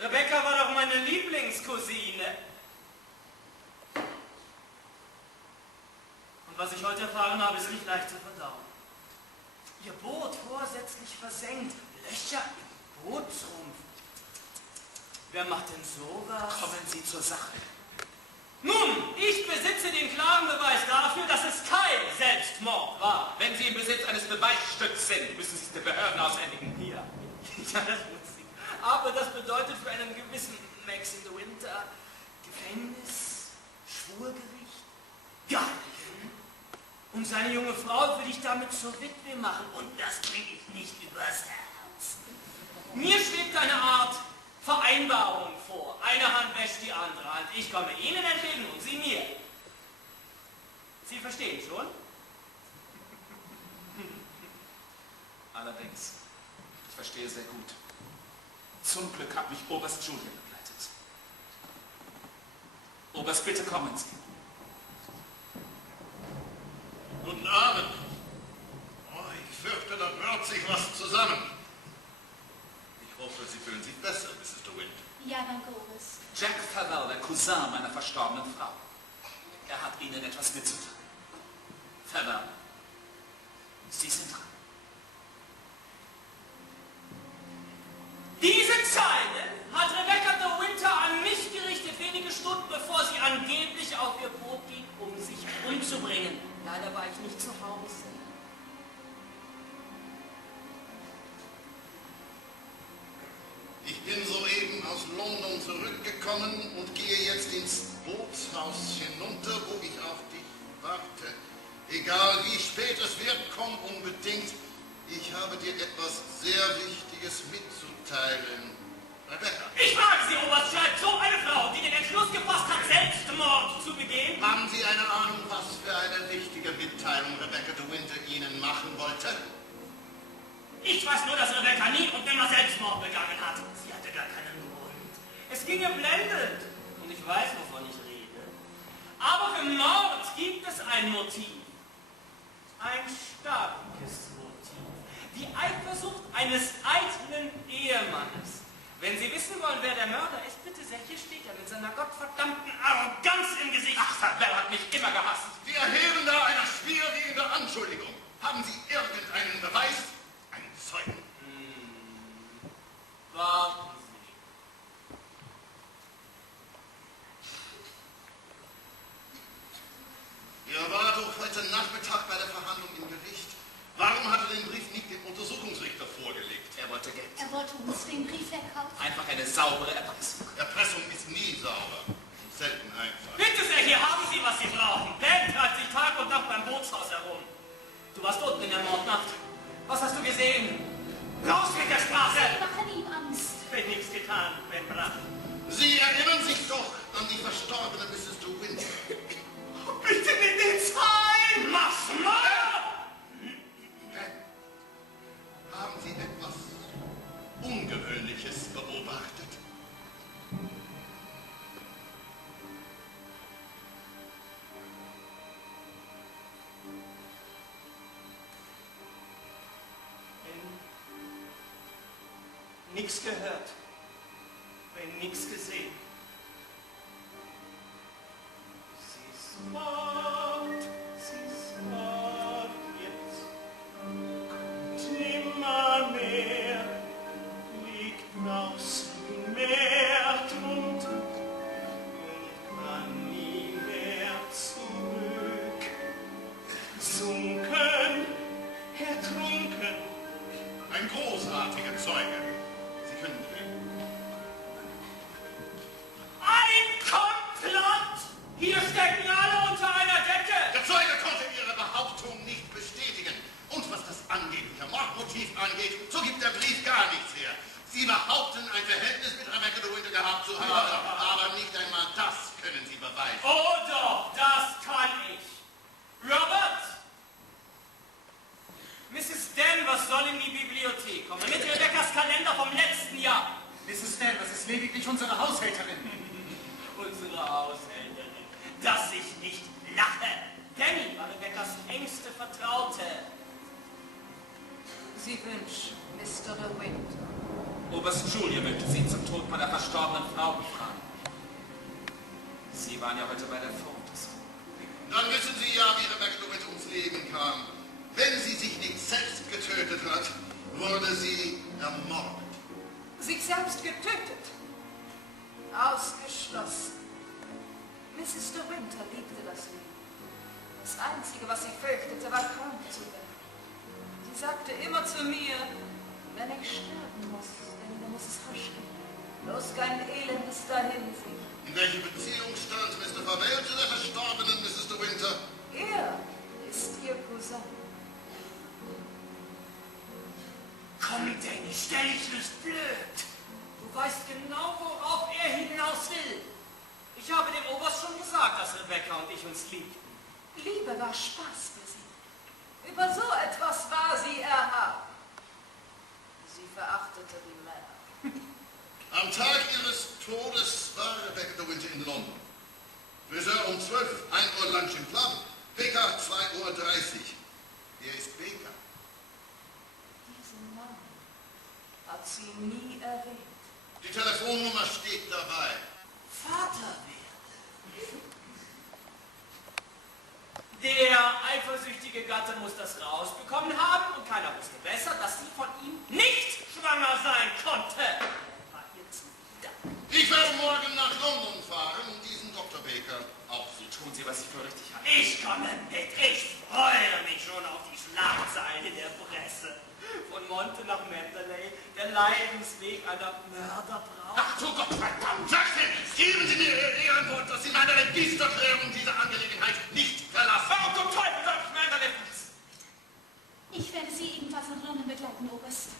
Rebecca war doch meine Lieblingscousine. Und was ich heute erfahren habe, ist nicht leicht zu verdauen. Ihr Boot vorsätzlich versenkt, Löcher im Bootsrumpf. Wer macht denn sowas? Kommen Sie zur Sache. Nun, ich besitze den klaren Beweis dafür, dass es kein Selbstmord war. Wenn Sie im Besitz eines Beweisstücks sind, müssen Sie es den Behörden aushändigen. Ja, das muss ich. Aber das bedeutet für einen gewissen Max in the Winter Gefängnis, Schwurgericht, Galgen. Und seine junge Frau will ich damit zur Witwe machen. Und das bringe ich nicht übers Herz. Mir schwebt eine Art Vereinbarung vor. Eine Hand wäscht die andere Hand. Ich komme Ihnen entgegen und Sie mir. Sie verstehen schon? Allerdings, ich verstehe sehr gut. Zum Glück hat mich Oberst Julian begleitet. Oberst, bitte kommen Sie. Guten Abend. Oh, ich fürchte, da braut sich was zusammen. Ich hoffe, Sie fühlen sich besser, Mrs. DeWitt. Ja, danke, Oberst. Jack Farwell, der Cousin meiner verstorbenen Frau. Er hat Ihnen etwas mitzuteilen. Farwell, Sie sind dran. Diese Zeile hat Rebecca de Winter an mich gerichtet, wenige Stunden bevor sie angeblich auf ihr Boot ging, um sich umzubringen. Leider war ich nicht zu Hause. Ich bin soeben aus London zurückgekommen und gehe jetzt ins Bootshaus hinunter, wo ich auf dich warte. Egal wie spät es wird, komm unbedingt. Ich habe dir etwas sehr Wichtiges mitzuteilen. Rebecca. Ich frage Sie, Oberst, schreibt so eine Frau, die den Entschluss gefasst hat, Selbstmord zu begehen? Haben Sie eine Ahnung, was für eine wichtige Mitteilung Rebecca de Winter Ihnen machen wollte? Ich weiß nur, dass Rebecca nie und nimmer Selbstmord begangen hat. Sie hatte gar keinen Grund. Es ginge blendend. Und ich weiß, wovon ich rede. Aber für Mord gibt es ein Motiv. Ein starkes Motiv. Die Eifersucht eines eitlen Ehemannes. Wenn Sie wissen wollen, wer der Mörder ist, bitte sehr, hier steht er mit seiner gottverdammten Arroganz im Gesicht. Ach, Farwell hat mich immer gehasst. Sie erheben da eine schwerwiegende Anschuldigung. Haben Sie irgendeinen Beweis? Einen Zeugen? Warten Sie. Er war doch heute Nachmittag bei der Verhandlung im Gericht. Warum hat er den Brief nicht dem Untersuchungsrichter vorgelegt? Er wollte Geld. Er wollte uns den Brief verkaufen. Einfach eine saubere Erpressung. Erpressung ist nie sauber. Selten einfach. Bitte sehr, hier haben Sie, was Sie brauchen. Ben treibt sich Tag und Nacht beim Bootshaus herum. Du warst unten in der Mordnacht. Was hast du gesehen? Raus mit der Straße! Sie machen ihm Angst. Wird nichts getan, Ben Bracht. Sie erinnern sich doch an die verstorbene Mrs. de Winter. Bitte mit den Zahlen! Mach's mal! Haben Sie etwas Ungewöhnliches beobachtet? Nix gehört. Wenn nix gesehen. Sie sagt jetzt. Nimmermehr liegt draußen Meer drunter und kann nie mehr zurück. Sunken, ertrunken. Ein großartiger Zeuge. Sie können reden. Ein Komplott! Hier stecken alle unter einer Decke! Der Zeuge konnte Ihre Behauptung nicht bestätigen. Und was das angebliche Mordmotiv angeht, so gibt der Brief gar nichts her. Sie behaupten, ein Verhältnis mit Rebecca de Winter gehabt zu haben, aber nicht einmal das können Sie beweisen. Oh doch, das kann ich! Robert! Mrs. Danvers soll in die Bibliothek kommen, mit Rebeccas Kalender vom letzten Jahr. Mrs. Danvers ist lediglich unsere Haushälterin. Unsere Haushälterin. Dass ich nicht lache. Danny war Rebeccas engste Vertraute. Sie wünschen, Mr. de Winter. Oberst Julia möchte Sie zum Tod meiner verstorbenen Frau befragen. Sie waren ja heute bei der Voruntersuchung. Dann wissen Sie ja, wie Rebecca DeWinter ums Leben kam. Wenn sie sich nicht selbst getötet hat, wurde sie ermordet. Sich selbst getötet? Ausgeschlossen. Mrs. De Winter liebte das Leben. Das Einzige, was sie fürchtete, war krank zu werden. Sie sagte immer zu mir, wenn ich sterben muss, dann muss es rasch gehen. Bloß kein elendester Hinsicht. In welcher Beziehung stand Mr. Favell zu der verstorbenen Mrs. De Winter? Er ist ihr Cousin. Komm, Danny, stell dich nicht blöd. Du weißt genau, worauf er hinaus will. Ich habe dem Oberst schon gesagt, dass Rebecca und ich uns liebten. Liebe war Spaß für sie. Über so etwas war sie erhaben. Sie verachtete die Männer. Am Tag ihres Todes war Rebecca DeWinter in London. Friseur um 12, 1 Uhr Lunch im Club, PK 2:30 Uhr. Wer ist Baker? Diesen Mann hat sie nie erwähnt. Die Telefonnummer steht dabei. Vater werde. Der eifersüchtige Gatte muss das rausbekommen haben und keiner wusste besser, dass sie von ihm nicht schwanger sein konnte. War ihr zuwider. Ich werde morgen nach London fahren, um diesen Dr. Baker aufzusuchen. Tun Sie, was Sie für richtig halten. Ich komme mit. Ich freue mich schon auf die Schlagzeile der Presse. Von Monte nach Mandalay, der Leidensweg einer Mörderbraut. Ach du Gott, verdammt! Jackson, geben Sie mir Ihr Ehrenwort, dass Sie nach der Registerklärung diese Angelegenheit nicht verlassen. Warum zum Teufel soll ich Mandalay verlassen? Ich werde Sie ebenfalls nach London begleiten, Oberst.